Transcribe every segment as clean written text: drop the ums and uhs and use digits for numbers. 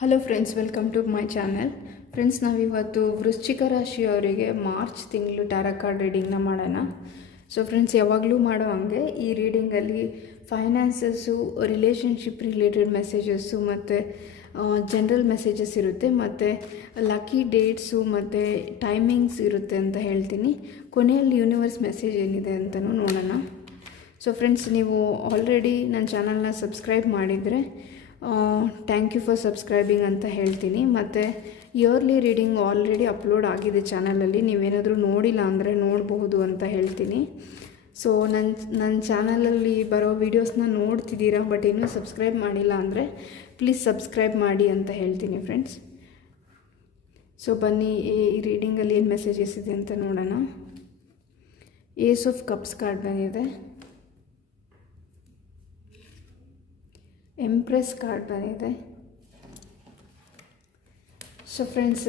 Hello friends, welcome to my channel. Friends, ನಾವಿವತ್ತು ವೃಶ್ಚಿಕ ರಾಶಿಯವರಿಗೆ ಮಾರ್ಚ್ ತಿಂಗಳು ಟ್ಯಾರೋ ಕಾರ್ಡ್ ರೀಡಿಂಗ್ನ ಮಾಡೋಣ. ಸೊ ಫ್ರೆಂಡ್ಸ್, ಯಾವಾಗಲೂ ಮಾಡೋ ಹಂಗೆ ಈ ರೀಡಿಂಗಲ್ಲಿ ಫೈನಾನ್ಸಸ್ಸು, ರಿಲೇಷನ್ಶಿಪ್ ರಿಲೇಟೆಡ್ ಮೆಸೇಜಸ್ಸು ಮತ್ತು ಜನರಲ್ ಮೆಸೇಜಸ್ ಇರುತ್ತೆ, ಮತ್ತು ಲಕ್ಕಿ ಡೇಟ್ಸು ಮತ್ತು ಟೈಮಿಂಗ್ಸ್ ಇರುತ್ತೆ ಅಂತ ಹೇಳ್ತೀನಿ. ಕೊನೆಯಲ್ಲಿ ಯೂನಿವರ್ಸ್ ಮೆಸೇಜ್ ಏನಿದೆ ಅಂತಲೂ ನೋಡೋಣ. ಸೊ ಫ್ರೆಂಡ್ಸ್, ನೀವು ಆಲ್ರೆಡಿ ನನ್ನ ಚಾನಲ್ನ ಸಬ್ಸ್ಕ್ರೈಬ್ ಮಾಡಿದರೆ ಥ್ಯಾಂಕ್ ಯು ಫಾರ್ ಸಬ್ಸ್ಕ್ರೈಬಿಂಗ್ ಅಂತ ಹೇಳ್ತೀನಿ. ಮತ್ತು ಇಯರ್ಲಿ ರೀಡಿಂಗ್ ಆಲ್ರೆಡಿ ಅಪ್ಲೋಡ್ ಆಗಿದೆ ಚಾನಲಲ್ಲಿ, ನೀವೇನಾದರೂ ನೋಡಿಲ್ಲ ಅಂದರೆ ನೋಡಬಹುದು ಅಂತ ಹೇಳ್ತೀನಿ. ಸೊ ನನ್ನ ಚಾನಲಲ್ಲಿ ಬರೋ ವೀಡಿಯೋಸ್ನ ನೋಡ್ತಿದ್ದೀರಾ, ಬಟ್ ಇನ್ನೂ ಸಬ್ಸ್ಕ್ರೈಬ್ ಮಾಡಿಲ್ಲ ಅಂದರೆ ಪ್ಲೀಸ್ ಸಬ್ಸ್ಕ್ರೈಬ್ ಮಾಡಿ ಅಂತ ಹೇಳ್ತೀನಿ ಫ್ರೆಂಡ್ಸ್. ಸೊ ಬನ್ನಿ, ಈ ರೀಡಿಂಗಲ್ಲಿ ಏನು ಮೆಸೇಜಸ್ ಇದೆ ಅಂತ ನೋಡೋಣ. ಏಸ್ ಆಫ್ ಕಪ್ಸ್ ಕಾರ್ಡ್ ಬಂದಿದೆ, ಎಂಪ್ರೆಸ್ ಕಾರ್ಡ್ ಬಂದಿದೆ. ಸೊ ಫ್ರೆಂಡ್ಸ್,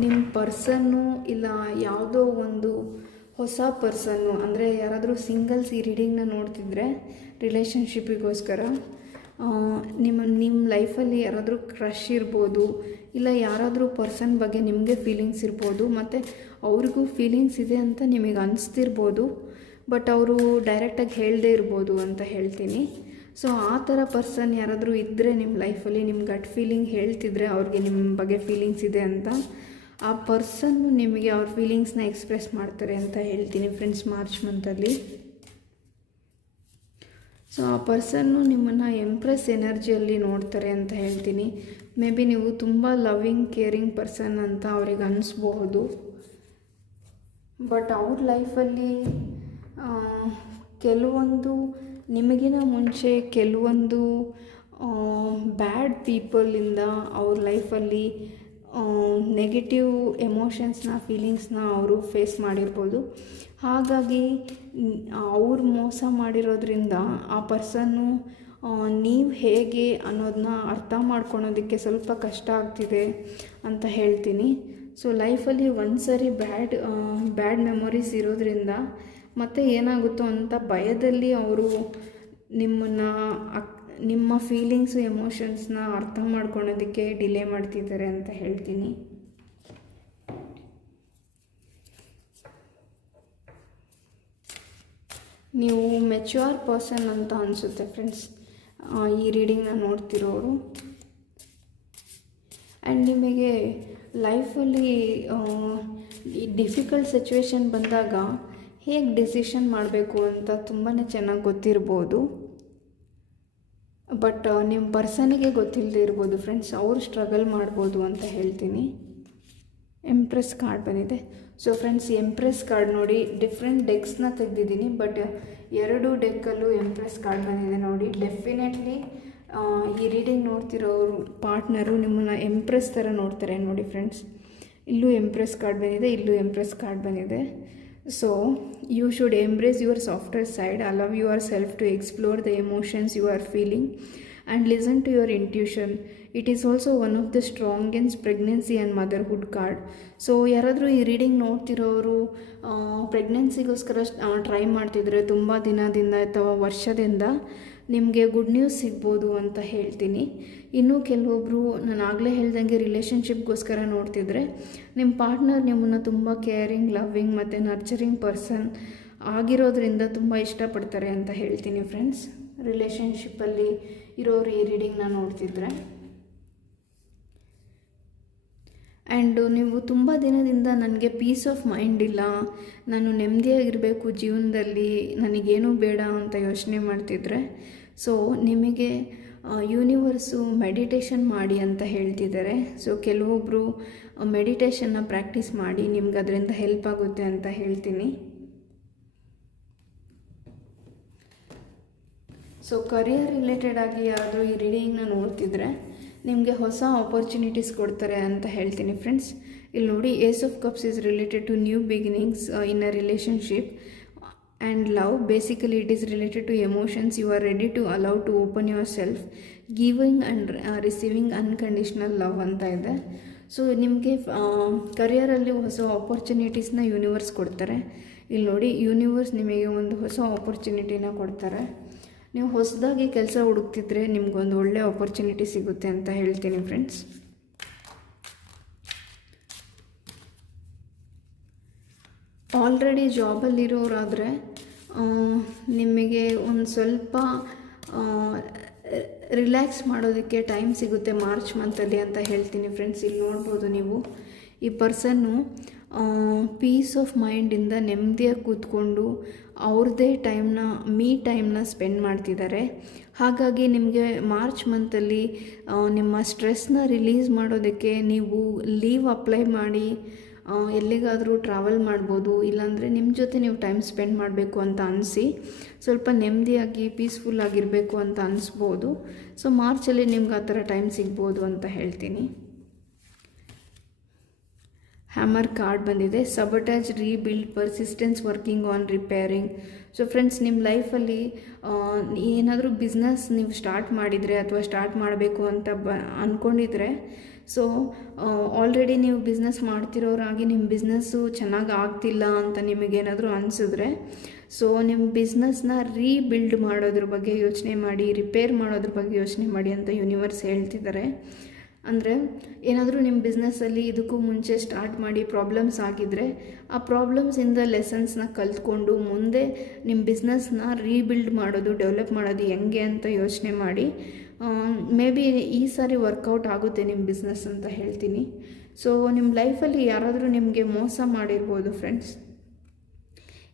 ನಿಮ್ಮ ಪರ್ಸನ್ನು ಇಲ್ಲ ಯಾವುದೋ ಒಂದು ಹೊಸ ಪರ್ಸನ್ನು, ಅಂದರೆ ಯಾರಾದರೂ ಸಿಂಗಲ್ಸ್ ಈ ರೀಡಿಂಗ್ನ ನೋಡ್ತಿದ್ರೆ ರಿಲೇಷನ್ಶಿಪ್ಪಿಗೋಸ್ಕರ ನಿಮ್ಮ ಲೈಫಲ್ಲಿ ಯಾರಾದರೂ ಕ್ರಶ್ ಇರ್ಬೋದು, ಇಲ್ಲ ಯಾರಾದರೂ ಪರ್ಸನ್ ಬಗ್ಗೆ ನಿಮಗೆ ಫೀಲಿಂಗ್ಸ್ ಇರ್ಬೋದು, ಮತ್ತು ಅವ್ರಿಗೂ ಫೀಲಿಂಗ್ಸ್ ಇದೆ ಅಂತ ನಿಮಗೆ ಅನಿಸ್ತಿರ್ಬೋದು, ಬಟ್ ಅವರು ಡೈರೆಕ್ಟಾಗಿ ಹೇಳದೇ ಇರ್ಬೋದು ಅಂತ ಹೇಳ್ತೀನಿ. ಸೊ ಆ ಥರ ಪರ್ಸನ್ ಯಾರಾದರೂ ಇದ್ದರೆ ನಿಮ್ಮ ಲೈಫಲ್ಲಿ, ನಿಮ್ಮ ಗಟ್ ಫೀಲಿಂಗ್ ಹೇಳ್ತಿದ್ರೆ ಅವ್ರಿಗೆ ನಿಮ್ಮ ಬಗ್ಗೆ ಫೀಲಿಂಗ್ಸ್ ಇದೆ ಅಂತ, ಆ ಪರ್ಸನ್ನು ನಿಮಗೆ ಅವ್ರ ಫೀಲಿಂಗ್ಸ್ನ ಎಕ್ಸ್ಪ್ರೆಸ್ ಮಾಡ್ತಾರೆ ಅಂತ ಹೇಳ್ತೀನಿ ಫ್ರೆಂಡ್ಸ್, ಮಾರ್ಚ್ ಮಂತಲ್ಲಿ. ಸೊ ಆ ಪರ್ಸನ್ನು ನಿಮ್ಮನ್ನು ಎಂಪ್ರೆಸ್ ಎನರ್ಜಿಯಲ್ಲಿ ನೋಡ್ತಾರೆ ಅಂತ ಹೇಳ್ತೀನಿ. ಮೇ ಬಿ ನೀವು ತುಂಬ ಲವಿಂಗ್, ಕೇರಿಂಗ್ ಪರ್ಸನ್ ಅಂತ ಅವ್ರಿಗೆ ಅನ್ನಿಸ್ಬಹುದು, ಬಟ್ ಅವ್ರ ಲೈಫಲ್ಲಿ ಕೆಲವೊಂದು ನಿಮಗಿನ ಮುಂಚೆ ಕೆಲವೊಂದು ಬ್ಯಾಡ್ ಪೀಪಲಿಂದ ಅವ್ರ ಲೈಫಲ್ಲಿ ನೆಗೆಟಿವ್ ಎಮೋಷನ್ಸ್ನ, ಫೀಲಿಂಗ್ಸ್ನ ಅವರು ಫೇಸ್ ಮಾಡಿರ್ಬೋದು. ಹಾಗಾಗಿ ಅವ್ರು ಮೋಸ ಮಾಡಿರೋದ್ರಿಂದ ಆ ಪರ್ಸನ್ನು ನೀವು ಹೇಗೆ ಅನ್ನೋದನ್ನ ಅರ್ಥ ಮಾಡ್ಕೊಳೋದಕ್ಕೆ ಸ್ವಲ್ಪ ಕಷ್ಟ ಆಗ್ತಿದೆ ಅಂತ ಹೇಳ್ತೀನಿ. ಸೊ ಲೈಫಲ್ಲಿ ಒಂದು ಸರಿ ಬ್ಯಾಡ್ ಮೆಮೊರೀಸ್ ಇರೋದ್ರಿಂದ ಮತ್ತೆ ಏನಾಗುತ್ತೋ ಅಂತ ಭಯದಲ್ಲಿ ಅವರು ನಿಮ್ಮ ಫೀಲಿಂಗ್ಸು, ಎಮೋಷನ್ಸ್ನ ಅರ್ಥ ಮಾಡ್ಕೊಳೋದಕ್ಕೆ ಡಿಲೇ ಮಾಡ್ತಿದ್ದಾರೆ ಅಂತ ಹೇಳ್ತೀನಿ. ನೀವು ಮೆಚ್ಯೂರ್ ಪರ್ಸನ್ ಅಂತ ಅನಿಸುತ್ತೆ ಫ್ರೆಂಡ್ಸ್ ಈ ರೀಡಿಂಗ್ನ ನೋಡ್ತಿರೋರು. ಆ್ಯಂಡ್ ನಿಮಗೆ ಲೈಫಲ್ಲಿ ಈ ಡಿಫಿಕಲ್ಟ್ ಸಿಚುವೇಶನ್ ಬಂದಾಗ ಹೇಗೆ ಡಿಸಿಷನ್ ಮಾಡಬೇಕು ಅಂತ ತುಂಬಾ ಚೆನ್ನಾಗಿ ಗೊತ್ತಿರ್ಬೋದು, ಬಟ್ ನಿಮ್ಮ ಪರ್ಸನಿಗೆ ಗೊತ್ತಿಲ್ಲದೆ ಇರ್ಬೋದು ಫ್ರೆಂಡ್ಸ್, ಅವರು ಸ್ಟ್ರಗಲ್ ಮಾಡ್ಬೋದು ಅಂತ ಹೇಳ್ತೀನಿ. ಎಂಪ್ರೆಸ್ ಕಾರ್ಡ್ ಬಂದಿದೆ. ಸೊ ಫ್ರೆಂಡ್ಸ್, ಎಂಪ್ರೆಸ್ ಕಾರ್ಡ್ ನೋಡಿ, ಡಿಫ್ರೆಂಟ್ ಡೆಕ್ಸ್ನ ತೆಗೆದಿದ್ದೀನಿ, ಬಟ್ ಎರಡು ಡೆಕ್ಕಲ್ಲೂ ಎಂಪ್ರೆಸ್ ಕಾರ್ಡ್ ಬಂದಿದೆ ನೋಡಿ. ಡೆಫಿನೆಟ್ಲಿ ಈ ರೀಡಿಂಗ್ ನೋಡ್ತಿರೋರು ಪಾರ್ಟ್ನರು ನಿಮ್ಮನ್ನು ಎಂಪ್ರೆಸ್ ಥರ ನೋಡ್ತಾರೆ ನೋಡಿ ಫ್ರೆಂಡ್ಸ್. ಇಲ್ಲೂ ಎಂಪ್ರೆಸ್ ಕಾರ್ಡ್ ಬಂದಿದೆ, ಇಲ್ಲೂ ಎಂಪ್ರೆಸ್ ಕಾರ್ಡ್ ಬಂದಿದೆ. So you should embrace your softer side, allow yourself to explore the emotions you are feeling and listen to your intuition. It is also one of the strongest pregnancy and motherhood card. So ಯಾರಾದರೂ ಈ reading ನೋಡ್ತಿರೋರು ಪ್ರೆಗ್ನೆನ್ಸಿಗೋಸ್ಕರ try ಮಾಡ್ತಿದ್ರೆ ತುಂಬ ದಿನದಿಂದ ಅಥವಾ ವರ್ಷದಿಂದ ನಿಮಗೆ good news ಸಿಗ್ಬೋದು ಅಂತ ಹೇಳ್ತೀನಿ. ಇನ್ನೂ ಕೆಲವೊಬ್ಬರು ನಾನು ಆಗಲೇ ಹೇಳ್ದಂಗೆ ರಿಲೇಷನ್ಶಿಪ್ಗೋಸ್ಕರ ನೋಡ್ತಿದ್ರೆ ನಿಮ್ಮ ಪಾರ್ಟ್ನರ್ ನಿಮ್ಮನ್ನು ತುಂಬ ಕೇರಿಂಗ್, ಲವ್ವಿಂಗ್ ಮತ್ತು ನರ್ಚರಿಂಗ್ ಪರ್ಸನ್ ಆಗಿರೋದ್ರಿಂದ ತುಂಬ ಇಷ್ಟಪಡ್ತಾರೆ ಅಂತ ಹೇಳ್ತೀನಿ ಫ್ರೆಂಡ್ಸ್. ರಿಲೇಷನ್ಶಿಪ್ಪಲ್ಲಿ ಇರೋರು ಈ ರೀಡಿಂಗ್ನ ನೋಡ್ತಿದ್ರೆ, ಆ್ಯಂಡ್ ನೀವು ತುಂಬ ದಿನದಿಂದ ನನಗೆ ಪೀಸ್ ಆಫ್ ಮೈಂಡ್ ಇಲ್ಲ, ನಾನು ನೆಮ್ಮದಿಯಾಗಿರಬೇಕು ಜೀವನದಲ್ಲಿ, ನನಗೇನೂ ಬೇಡ ಅಂತ ಯೋಚನೆ ಮಾಡ್ತಿದ್ರೆ, ಸೊ ನಿಮಗೆ ಯೂನಿವರ್ಸು ಮೆಡಿಟೇಷನ್ ಮಾಡಿ ಅಂತ ಹೇಳ್ತಿದ್ದಾರೆ. ಸೊ ಕೆಲವೊಬ್ಬರು ಮೆಡಿಟೇಷನ್ನ ಪ್ರಾಕ್ಟೀಸ್ ಮಾಡಿ, ನಿಮ್ಗೆ ಅದರಿಂದ ಹೆಲ್ಪ್ ಆಗುತ್ತೆ ಅಂತ ಹೇಳ್ತೀನಿ. ಸೊ ಕರಿಯರ್ ರಿಲೇಟೆಡ್ ಆಗಿ ಯಾರಾದರೂ ಈ ರೀಡಿಂಗ್ನ ನೋಡ್ತಿದ್ರೆ ನಿಮಗೆ ಹೊಸ ಆಪರ್ಚುನಿಟೀಸ್ ಕೊಡ್ತಾರೆ ಅಂತ ಹೇಳ್ತೀನಿ ಫ್ರೆಂಡ್ಸ್. ಇಲ್ಲಿ ನೋಡಿ, ace of cups is related to new beginnings in a relationship and love. Basically it is related to emotions. You are ready to allow to open yourself, giving and receiving unconditional love ಅಂತ ಇದೆ. So ನಿಮಗೆ ಕರಿಯರಲ್ಲಿ ಹೊಸ ಆಪರ್ಚುನಿಟೀಸ್ನ universe ಕೊಡ್ತಾರೆ. ಇಲ್ಲಿ ನೋಡಿ, universe ನಿಮಗೆ ಒಂದು ಹೊಸ ಆಪರ್ಚುನಿಟಿನ ಕೊಡ್ತಾರೆ. ನೀವು ಹೊಸದಾಗಿ ಕೆಲಸ ಹುಡುಕ್ತಿದ್ರೆ ನಿಮ್ಗೊಂದು ಒಳ್ಳೆ ಆಪರ್ಚುನಿಟಿ ಸಿಗುತ್ತೆ ಅಂತ ಹೇಳ್ತೀನಿ ಫ್ರೆಂಡ್ಸ್. ಆಲ್ರೆಡಿ ಜಾಬಲ್ಲಿರೋರಾದರೆ ನಿಮಗೆ ಒಂದು ಸ್ವಲ್ಪ ರಿಲ್ಯಾಕ್ಸ್ ಮಾಡೋದಕ್ಕೆ ಟೈಮ್ ಸಿಗುತ್ತೆ ಮಾರ್ಚ್ ಮಂತಲ್ಲಿ ಅಂತ ಹೇಳ್ತೀನಿ ಫ್ರೆಂಡ್ಸ್. ಇಲ್ಲಿ ನೋಡ್ಬೋದು ನೀವು, ಈ ಪರ್ಸನ್ನು ಪೀಸ್ ಆಫ್ ಮೈಂಡಿಂದ ನೆಮ್ಮದಿಯಾಗಿ ಕೂತ್ಕೊಂಡು ಅವ್ರದ್ದೇ ಟೈಮ್ನ ಸ್ಪೆಂಡ್ ಮಾಡ್ತಿದ್ದಾರೆ. ಹಾಗಾಗಿ ನಿಮಗೆ ಮಾರ್ಚ್ ಮಂತಲ್ಲಿ ನಿಮ್ಮ ಸ್ಟ್ರೆಸ್ನ ರಿಲೀಸ್ ಮಾಡೋದಕ್ಕೆ ನೀವು ಲೀವ್ ಅಪ್ಲೈ ಮಾಡಿ ಎಲ್ಲಿಗಾದರೂ ಟ್ರಾವೆಲ್ ಮಾಡ್ಬೋದು, ಇಲ್ಲಾಂದರೆ ನಿಮ್ಮ ಜೊತೆ ನೀವು ಟೈಮ್ ಸ್ಪೆಂಡ್ ಮಾಡಬೇಕು ಅಂತ ಅನಿಸಿ ಸ್ವಲ್ಪ ನೆಮ್ಮದಿಯಾಗಿ ಪೀಸ್ಫುಲ್ ಆಗಿರಬೇಕು ಅಂತ ಅನಿಸ್ಬೋದು. ಸೊ ಮಾರ್ಚಲ್ಲಿ ನಿಮ್ಗೆ ಆ ಥರ ಟೈಮ್ ಸಿಗ್ಬೋದು ಅಂತ ಹೇಳ್ತೀನಿ. ಹ್ಯಾಮರ್ ಕಾರ್ಡ್ ಬಂದಿದೆ. Sabotage, rebuild, persistence, working on repairing. So friends, ನಿಮ್ಮ ಲೈಫಲ್ಲಿ ಏನಾದರೂ ಬಿಸ್ನೆಸ್ ನೀವು ಸ್ಟಾರ್ಟ್ ಮಾಡಿದರೆ ಅಥವಾ ಸ್ಟಾರ್ಟ್ ಮಾಡಬೇಕು ಅಂತ ಅಂದ್ಕೊಂಡಿದ್ರೆ, ಸೊ ಆಲ್ರೆಡಿ ನೀವು ಬಿಸ್ನೆಸ್ ಮಾಡ್ತಿರೋರಾಗಿ ನಿಮ್ಮ ಬಿಸ್ನೆಸ್ಸು ಚೆನ್ನಾಗಿ ಆಗ್ತಿಲ್ಲ ಅಂತ ನಿಮಗೇನಾದರೂ ಅನಿಸಿದ್ರೆ, ಸೊ ನಿಮ್ಮ ಬಿಸ್ನೆಸ್ನ ರೀಬಿಲ್ಡ್ ಮಾಡೋದ್ರ ಬಗ್ಗೆ ಯೋಚನೆ ಮಾಡಿ, ರಿಪೇರ್ ಮಾಡೋದ್ರ ಬಗ್ಗೆ ಯೋಚನೆ ಮಾಡಿ ಅಂತ ಯೂನಿವರ್ಸ್ ಹೇಳ್ತಿದ್ದಾರೆ. ಅಂದರೆ ಏನಾದರೂ ನಿಮ್ಮ ಬಿಸ್ನೆಸ್ಸಲ್ಲಿ ಇದಕ್ಕೂ ಮುಂಚೆ ಸ್ಟಾರ್ಟ್ ಮಾಡಿ ಪ್ರಾಬ್ಲಮ್ಸ್ ಆಗಿದ್ದರೆ ಆ ಪ್ರಾಬ್ಲಮ್ಸಿಂದ ಲೆಸನ್ಸ್ನ ಕಲ್ತ್ಕೊಂಡು ಮುಂದೆ ನಿಮ್ಮ ಬಿಸ್ನೆಸ್ನ ರೀಬಿಲ್ಡ್ ಮಾಡೋದು, ಡೆವಲಪ್ ಮಾಡೋದು ಹೆಂಗೆ ಅಂತ ಯೋಚನೆ ಮಾಡಿ. ಮೇ ಬಿ ಈ ಸಾರಿ ವರ್ಕೌಟ್ ಆಗುತ್ತೆ ನಿಮ್ಮ ಬಿಸ್ನೆಸ್ ಅಂತ ಹೇಳ್ತೀನಿ. ಸೊ ನಿಮ್ಮ ಲೈಫಲ್ಲಿ ಯಾರಾದರೂ ನಿಮಗೆ ಮೋಸ ಮಾಡಿರ್ಬೋದು ಫ್ರೆಂಡ್ಸ್.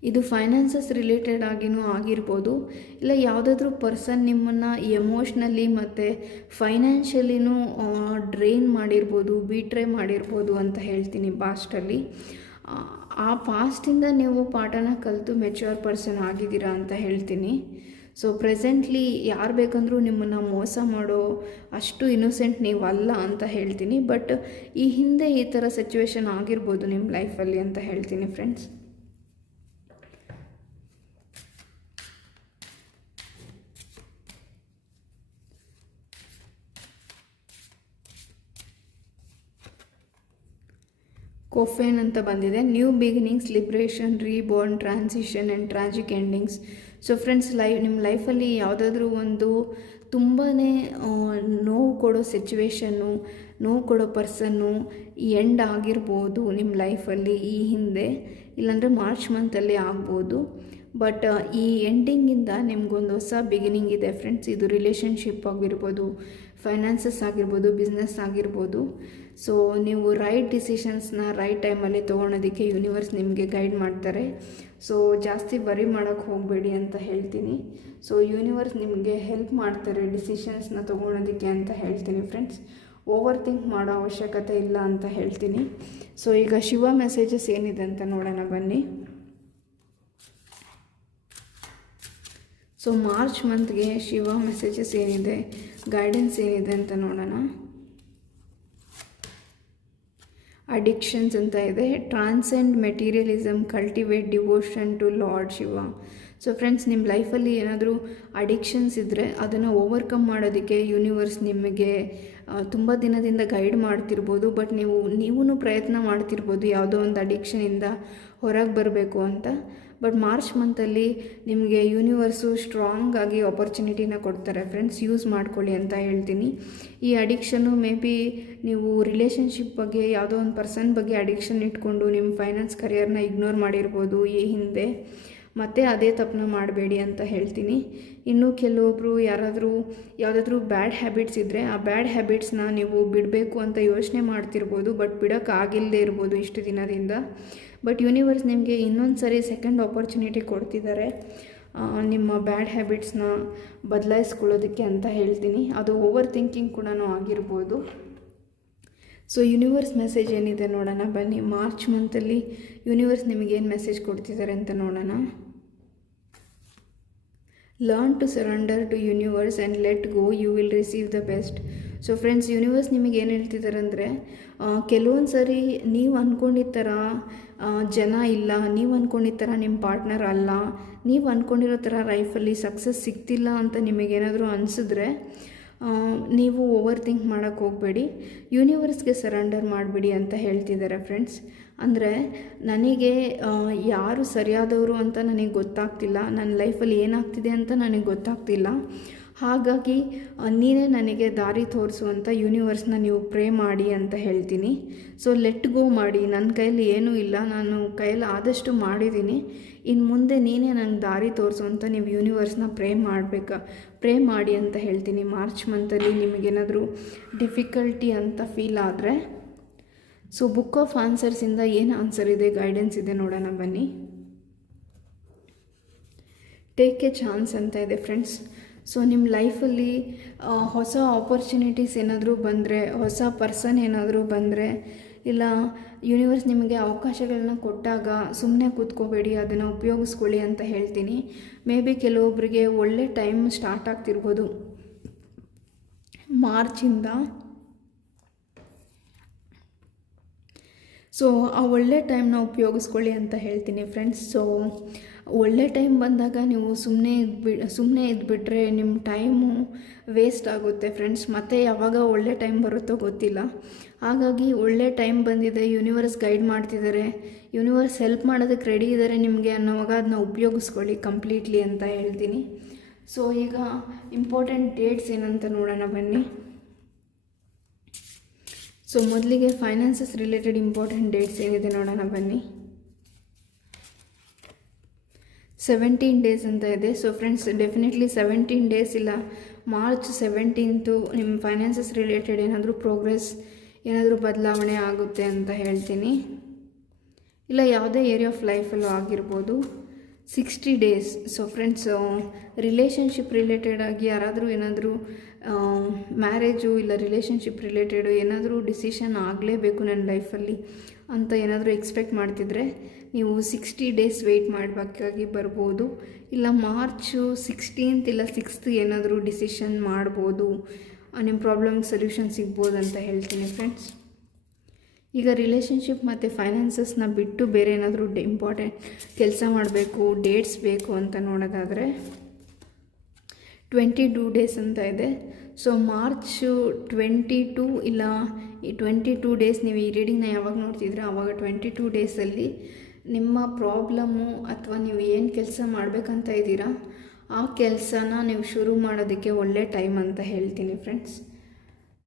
ಇದು ಫೈನಾನ್ಸಸ್ ರಿಲೇಟೆಡ್ ಆಗಿನೂ ಆಗಿರ್ಬೋದು, ಇಲ್ಲ ಯಾವುದಾದ್ರೂ ಪರ್ಸನ್ ನಿಮ್ಮನ್ನು ಎಮೋಷ್ನಲಿ ಮತ್ತು ಫೈನಾನ್ಷಿಯಲಿನೂ ಡ್ರೈನ್ ಮಾಡಿರ್ಬೋದು, ಬೀಟ್ರೆ ಮಾಡಿರ್ಬೋದು ಅಂತ ಹೇಳ್ತೀನಿ ಪಾಸ್ಟಲ್ಲಿ. ಆ ಪಾಸ್ಟಿಂದ ನೀವು ಪಾಠನ ಕಲಿತು ಮೆಚ್ಯೂರ್ ಪರ್ಸನ್ ಆಗಿದ್ದೀರಾ ಅಂತ ಹೇಳ್ತೀನಿ. ಸೊ ಪ್ರೆಸೆಂಟ್ಲಿ ಯಾರು ಬೇಕಂದ್ರೂ ನಿಮ್ಮನ್ನು ಮೋಸ ಮಾಡೋ ಅಷ್ಟು ಇನ್ನೋಸೆಂಟ್ ನೀವಲ್ಲ ಅಂತ ಹೇಳ್ತೀನಿ. ಬಟ್ ಈ ಹಿಂದೆ ಈ ಥರ ಸಿಚುವೇಶನ್ ಆಗಿರ್ಬೋದು ನಿಮ್ಮ ಲೈಫಲ್ಲಿ ಅಂತ ಹೇಳ್ತೀನಿ ಫ್ರೆಂಡ್ಸ್. ಕೊಫೇನ್ ಅಂತ ಬಂದಿದೆ. New beginnings, liberation, reborn, transition and tragic endings. So friends, ನಿಮ್ಮ ಲೈಫಲ್ಲಿ ಯಾವುದಾದ್ರೂ ಒಂದು ತುಂಬಾ ನೋವು ಕೊಡೋ ಸಿಚುವೇಶನ್ನು, ನೋವು ಕೊಡೋ ಪರ್ಸನ್ನು ಎಂಡ್ ಆಗಿರ್ಬೋದು ನಿಮ್ಮ ಲೈಫಲ್ಲಿ ಈ ಹಿಂದೆ, ಇಲ್ಲಾಂದರೆ ಮಾರ್ಚ್ ಮಂತಲ್ಲಿ ಆಗ್ಬೋದು. ಬಟ್ ಈ ಎಂಡಿಂಗಿಂದ ನಿಮಗೊಂದು ಹೊಸ ಬಿಗಿನಿಂಗ್ ಇದೆ ಫ್ರೆಂಡ್ಸ್. ಇದು ರಿಲೇಷನ್ಶಿಪ್ ಆಗಿರ್ಬೋದು, ಫೈನಾನ್ಸಸ್ ಆಗಿರ್ಬೋದು, ಬಿಸ್ನೆಸ್ ಆಗಿರ್ಬೋದು. ಸೊ ನೀವು ರೈಟ್ ಡಿಸಿಷನ್ಸ್ನ ರೈಟ್ ಟೈಮಲ್ಲಿ ತೊಗೊಳೋದಕ್ಕೆ ಯೂನಿವರ್ಸ್ ನಿಮಗೆ ಗೈಡ್ ಮಾಡ್ತಾರೆ. ಸೊ ಜಾಸ್ತಿ ವರಿ ಮಾಡೋಕ್ಕೆ ಹೋಗಬೇಡಿ ಅಂತ ಹೇಳ್ತೀನಿ. ಸೊ ಯೂನಿವರ್ಸ್ ನಿಮಗೆ ಹೆಲ್ಪ್ ಮಾಡ್ತಾರೆ ಡಿಸಿಷನ್ಸ್ನ ತೊಗೊಳೋದಕ್ಕೆ ಅಂತ ಹೇಳ್ತೀನಿ ಫ್ರೆಂಡ್ಸ್. ಓವರ್ ಥಿಂಕ್ ಮಾಡೋ ಅವಶ್ಯಕತೆ ಇಲ್ಲ ಅಂತ ಹೇಳ್ತೀನಿ. ಸೊ ಈಗ ಶಿವ ಮೆಸೇಜಸ್ ಏನಿದೆ ಅಂತ ನೋಡೋಣ ಬನ್ನಿ. ಸೊ ಮಾರ್ಚ್ ಮಂತ್ಗೆ ಶಿವ ಮೆಸೇಜಸ್ ಏನಿದೆ, ಗೈಡೆನ್ಸ್ ಏನಿದೆ ಅಂತ ನೋಡೋಣ. ಅಡಿಕ್ಷನ್ಸ್ ಅಂತ ಇದೆ. Transcend materialism, cultivate devotion to lord Shiva. So friends, ನಿಮ್ಮ ಲೈಫಲ್ಲಿ ಏನಾದರೂ ಅಡಿಕ್ಷನ್ಸ್ ಇದ್ದರೆ ಅದನ್ನು ಓವರ್ಕಮ್ ಮಾಡೋದಕ್ಕೆ ಯೂನಿವರ್ಸ್ ನಿಮಗೆ ತುಂಬ ದಿನದಿಂದ ಗೈಡ್ ಮಾಡ್ತಿರ್ಬೋದು. ಬಟ್ ನೀವೂ ಪ್ರಯತ್ನ ಮಾಡ್ತಿರ್ಬೋದು ಯಾವುದೋ ಒಂದು ಅಡಿಕ್ಷನಿಂದ ಹೊರಗೆ ಬರಬೇಕು ಅಂತ. ಬಟ್ ಮಾರ್ಚ್ ಮಂತಲ್ಲಿ ನಿಮಗೆ ಯೂನಿವರ್ಸು ಸ್ಟ್ರಾಂಗ್ ಆಗಿ ಆಪರ್ಚುನಿಟಿನ ಕೊಡ್ತಾರೆ ಫ್ರೆಂಡ್ಸ್. ಯೂಸ್ ಮಾಡ್ಕೊಳ್ಳಿ ಅಂತ ಹೇಳ್ತೀನಿ. ಈ ಅಡಿಕ್ಷನ್ನು ಮೇ ಬಿ ನೀವು ರಿಲೇಷನ್ಶಿಪ್ ಬಗ್ಗೆ, ಯಾವುದೋ ಒಂದು ಪರ್ಸನ್ ಬಗ್ಗೆ ಅಡಿಕ್ಷನ್ ಇಟ್ಕೊಂಡು ನಿಮ್ಮ ಫೈನಾನ್ಸ್ ಕರಿಯರ್ನ ಇಗ್ನೋರ್ ಮಾಡಿರ್ಬೋದು ಈ ಹಿಂದೆ. ಮತ್ತು ಅದೇ ತಪ್ಪನ್ನ ಮಾಡಬೇಡಿ ಅಂತ ಹೇಳ್ತೀನಿ. ಇನ್ನು ಕೆಲವೊಬ್ಬರು ಯಾವುದಾದ್ರೂ ಬ್ಯಾಡ್ ಹ್ಯಾಬಿಟ್ಸ್ ಇದ್ದರೆ ಆ ಬ್ಯಾಡ್ ಹ್ಯಾಬಿಟ್ಸ್ನ ನೀವು ಬಿಡಬೇಕು ಅಂತ ಯೋಚನೆ ಮಾಡ್ತಿರ್ಬೋದು. ಬಟ್ ಬಿಡೋಕ್ಕಾಗಿಲ್ಲದೆ ಇರ್ಬೋದು ಇಷ್ಟು ದಿನದಿಂದ. ಬಟ್ ಯೂನಿವರ್ಸ್ ನಿಮಗೆ ಇನ್ನೊಂದು ಸರಿ ಸೆಕೆಂಡ್ ಆಪರ್ಚುನಿಟಿ ಕೊಡ್ತಿದ್ದಾರೆ ನಿಮ್ಮ ಬ್ಯಾಡ್ ಹ್ಯಾಬಿಟ್ಸ್ನ ಬದಲಾಯಿಸ್ಕೊಳ್ಳೋದಕ್ಕೆ ಅಂತ ಹೇಳ್ತೀನಿ. ಅದು ಓವರ್ ಥಿಂಕಿಂಗ್ ಕೂಡ ಆಗಿರ್ಬೋದು. ಸೊ ಯೂನಿವರ್ಸ್ ಮೆಸೇಜ್ ಏನಿದೆ ನೋಡೋಣ ಬನ್ನಿ. ಮಾರ್ಚ್ ಮಂತಲ್ಲಿ ಯೂನಿವರ್ಸ್ ನಿಮಗೇನು ಮೆಸೇಜ್ ಕೊಡ್ತಿದ್ದಾರೆ ಅಂತ ನೋಡೋಣ. Learn to surrender to universe and let go, you will receive the best. So friends, universe ನಿಮಗೆ ಏನು ಹೇಳ್ತಿದ್ದಾರೆ ಅಂದರೆ, ಕೆಲವೊಂದು ಸರಿ ನೀವು ಅಂದ್ಕೊಂಡಿದ್ದ ಥರ ಜನ ಇಲ್ಲ, ನೀವು ಅಂದ್ಕೊಂಡಿದ್ದ ಥರ ನಿಮ್ಮ ಪಾರ್ಟ್ನರ್ ಅಲ್ಲ, ನೀವು ಅಂದ್ಕೊಂಡಿರೋ ಥರ ಲೈಫಲ್ಲಿ ಸಕ್ಸಸ್ ಸಿಗ್ತಿಲ್ಲ ಅಂತ ನಿಮಗೇನಾದರೂ ಅನಿಸಿದ್ರೆ ನೀವು ಓವರ್ ಥಿಂಕ್ ಮಾಡೋಕ್ಕೆ ಹೋಗಬೇಡಿ, ಯೂನಿವರ್ಸ್ಗೆ ಸರೆಂಡರ್ ಮಾಡಿಬಿಡಿ ಅಂತ ಹೇಳ್ತಿದ್ದಾರೆ ಫ್ರೆಂಡ್ಸ್. ಅಂದರೆ ನನಗೆ ಯಾರು ಸರಿಯಾದವರು ಅಂತ ನನಗೆ ಗೊತ್ತಾಗ್ತಿಲ್ಲ, ನನ್ನ ಲೈಫಲ್ಲಿ ಏನಾಗ್ತಿದೆ ಅಂತ ನನಗೆ ಗೊತ್ತಾಗ್ತಿಲ್ಲ. ಹಾಗಾಗಿ ನೀನೇ ನನಗೆ ದಾರಿ ತೋರಿಸುವಂಥ ಯೂನಿವರ್ಸ್ನ ನೀವು ಪ್ರೇ ಮಾಡಿ ಅಂತ ಹೇಳ್ತೀನಿ. ಸೊ ಲೆಟ್ ಗೋ ಮಾಡಿ, ನನ್ನ ಕೈಯಲ್ಲಿ ಏನೂ ಇಲ್ಲ, ನಾನು ಕೈಯಲ್ಲಿ ಆದಷ್ಟು ಮಾಡಿದ್ದೀನಿ. ಇನ್ನು ಮುಂದೆ ನೀನೇ ನಂಗೆ ದಾರಿ ತೋರಿಸುವಂಥ ನೀವು ಯೂನಿವರ್ಸ್ನ ಪ್ರೇ ಮಾಡಿ ಅಂತ ಹೇಳ್ತೀನಿ. ಮಾರ್ಚ್ ಮಂತಲ್ಲಿ ನಿಮಗೇನಾದರೂ ಡಿಫಿಕಲ್ಟಿ ಅಂತ ಫೀಲ್ ಆದರೆ ಸೊ ಬುಕ್ ಆಫ್ ಆನ್ಸರ್ಸಿಂದ ಏನು ಆನ್ಸರ್ ಇದೆ, ಗೈಡೆನ್ಸ್ ಇದೆ ನೋಡೋಣ ಬನ್ನಿ. ಟೇಕ್ ಎ ಚಾನ್ಸ್ ಅಂತ ಇದೆ ಫ್ರೆಂಡ್ಸ್. ಸೊ ನಿಮ್ಮ ಲೈಫಲ್ಲಿ ಹೊಸ ಆಪರ್ಚುನಿಟೀಸ್ ಏನಾದರೂ ಬಂದರೆ, ಹೊಸ ಪರ್ಸನ್ ಏನಾದರೂ ಬಂದರೆ, ಇಲ್ಲ ಯೂನಿವರ್ಸ್ ನಿಮಗೆ ಅವಕಾಶಗಳನ್ನ ಕೊಟ್ಟಾಗ ಸುಮ್ಮನೆ ಕೂತ್ಕೋಬೇಡಿ, ಅದನ್ನು ಉಪಯೋಗಿಸ್ಕೊಳ್ಳಿ ಅಂತ ಹೇಳ್ತೀನಿ. ಮೇ ಬಿ ಕೆಲವೊಬ್ಬರಿಗೆ ಒಳ್ಳೆ ಟೈಮ್ ಸ್ಟಾರ್ಟ್ ಆಗ್ತಿರ್ಬೋದು ಮಾರ್ಚಿಂದ. ಸೊ ಆ ಒಳ್ಳೆ ಟೈಮ್ನ ಉಪಯೋಗಿಸ್ಕೊಳ್ಳಿ ಅಂತ ಹೇಳ್ತೀನಿ ಫ್ರೆಂಡ್ಸ್. ಸೊ ಒಳ್ಳೆ ಟೈಮ್ ಬಂದಾಗ ನೀವು ಸುಮ್ಮನೆ ಇದ್ಬಿಟ್ರೆ ನಿಮ್ಮ ಟೈಮು ವೇಸ್ಟ್ ಆಗುತ್ತೆ ಫ್ರೆಂಡ್ಸ್. ಮತ್ತು ಯಾವಾಗ ಒಳ್ಳೆ ಟೈಮ್ ಬರುತ್ತೋ ಗೊತ್ತಿಲ್ಲ. ಹಾಗಾಗಿ ಒಳ್ಳೆ ಟೈಮ್ ಬಂದಿದೆ, ಯೂನಿವರ್ಸ್ ಗೈಡ್ ಮಾಡ್ತಿದ್ದಾರೆ, ಯೂನಿವರ್ಸ್ ಹೆಲ್ಪ್ ಮಾಡೋದಕ್ಕೆ ರೆಡಿ ಇದ್ದಾರೆ ನಿಮಗೆ ಅನ್ನೋವಾಗ ಅದನ್ನ ಉಪಯೋಗಿಸ್ಕೊಳ್ಳಿ ಕಂಪ್ಲೀಟ್ಲಿ ಅಂತ ಹೇಳ್ತೀನಿ. ಸೊ ಈಗ ಇಂಪಾರ್ಟೆಂಟ್ ಡೇಟ್ಸ್ ಏನಂತ ನೋಡೋಣ ಬನ್ನಿ. ಸೊ ಮೊದಲಿಗೆ ಫೈನಾನ್ಸಸ್ ರಿಲೇಟೆಡ್ ಇಂಪಾರ್ಟೆಂಟ್ ಡೇಟ್ಸ್ ಏನಿದೆ ನೋಡೋಣ ಬನ್ನಿ. 17 ಡೇಸ್ ಅಂತ ಇದೆ. ಸೊ ಫ್ರೆಂಡ್ಸ್ ಡೆಫಿನೆಟ್ಲಿ 17 ಡೇಸ್ ಇಲ್ಲ ಮಾರ್ಚ್ 17 ನಿಮ್ಮ ಫೈನಾನ್ಸಸ್ ರಿಲೇಟೆಡ್ ಏನಾದರೂ ಪ್ರೋಗ್ರೆಸ್, ಏನಾದರೂ ಬದಲಾವಣೆ ಆಗುತ್ತೆ ಅಂತ ಹೇಳ್ತೀನಿ. ಇಲ್ಲ ಯಾವುದೇ ಏರಿಯಾ ಆಫ್ ಲೈಫಲ್ಲೂ ಆಗಿರ್ಬೋದು. 60 days. So friends relationship related ಆಗಿ ಯಾರಾದರೂ ಏನಾದರೂ ಮ್ಯಾರೇಜು ಇಲ್ಲ ರಿಲೇಷನ್ಶಿಪ್ ರಿಲೇಟೆಡು ಏನಾದರೂ ಡಿಸಿಷನ್ ಆಗಲೇಬೇಕು ನನ್ನ ಲೈಫಲ್ಲಿ ಅಂತ ಏನಾದರೂ ಎಕ್ಸ್ಪೆಕ್ಟ್ ಮಾಡ್ತಿದ್ರೆ ನೀವು 60 ಡೇಸ್ ವೆಯ್ಟ್ ಮಾಡಬೇಕಾಗಿ ಬರ್ಬೋದು. ಇಲ್ಲ ಮಾರ್ಚು 16 ಇಲ್ಲ 6 ಏನಾದರೂ ಡಿಸಿಷನ್ ಮಾಡ್ಬೋದು, ನಿಮ್ಮ ಪ್ರಾಬ್ಲಮ್ಗೆ ಸೊಲ್ಯೂಷನ್ ಸಿಗ್ಬೋದು ಅಂತ ಹೇಳ್ತೀನಿ ಫ್ರೆಂಡ್ಸ್. ಈಗ ರಿಲೇಷನ್ಶಿಪ್ ಮತ್ತು ಫೈನಾನ್ಸಸ್ನ ಬಿಟ್ಟು ಬೇರೆ ಏನಾದರೂ ಇಂಪಾರ್ಟೆಂಟ್ ಕೆಲಸ ಮಾಡಬೇಕು, ಡೇಟ್ಸ್ ಬೇಕು ಅಂತ ನೋಡೋದಾದರೆ 22 ಡೇಸ್ ಅಂತ ಇದೆ. ಸೊ ಮಾರ್ಚು 22 ಇಲ್ಲ ಈ 22 ಡೇಸ್ ನೀವು ಈ ರೀಡಿಂಗ್ನ ಯಾವಾಗ ನೋಡ್ತಿದ್ರೆ ಆವಾಗ 22 ಡೇಸಲ್ಲಿ ನಿಮ್ಮ ಪ್ರಾಬ್ಲಮ್ಮು ಅಥವಾ ನೀವು ಏನು ಕೆಲಸ ಮಾಡಬೇಕಂತ ಇದ್ದೀರಾ ಆ ಕೆಲಸನ ನೀವು ಶುರು ಮಾಡೋದಕ್ಕೆ ಒಳ್ಳೆ ಟೈಮ್ ಅಂತ ಹೇಳ್ತೀನಿ ಫ್ರೆಂಡ್ಸ್.